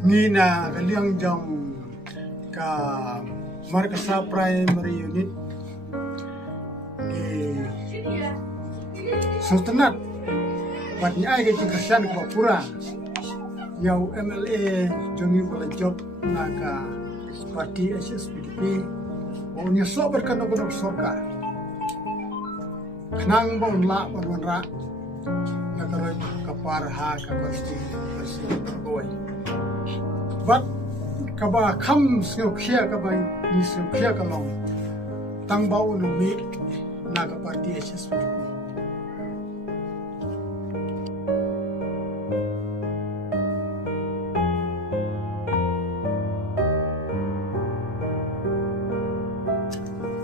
Nina kaliang jong ka Markasa Primary Unit ni Sultanat pat ni ay kay Christian ko pura yaw MLA jongi wala job na ka parti SSPDP o niya sober ka no sorka kanang bon la bon ra na karoy kaparha ka constitution boy but kaba kham sio khia kaba ni sio khia ka long tang bau no mi na ka parti SSPDP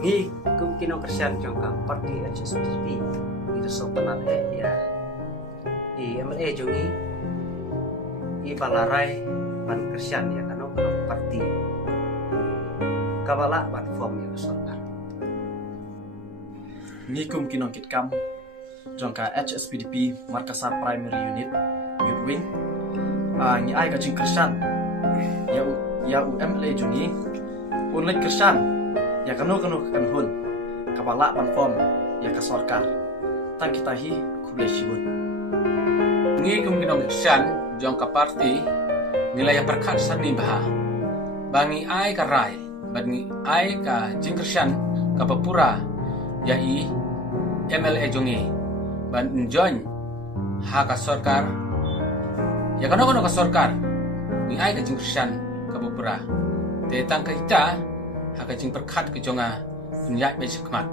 Ni kum kino Christian jongka parti HSPDP itu sopanan ya di MLA jongi i balarai ban Christian ya kano parti kabala ban form ya kesorkan ni kum kinong kitkam jongka HSPDP Markasa Primary Unit Youth Wing ni ai ka jing Christian ya MLA jongi unlek Christian ya kano kan hun kabala ban form ya ka sarkar tang kita hi kuble shibun ngi kum kinong Christian jong ka parti nilaya perkat sani bah bangi ai ka rai bangi ai ka jing Christian ka papura ya i MLA jongi ban join ha ka sarkar ya kano ka sarkar ni ai ka jing Christian ka papura te tang ka ita haka jing perkat ke jonga nyai be sikmat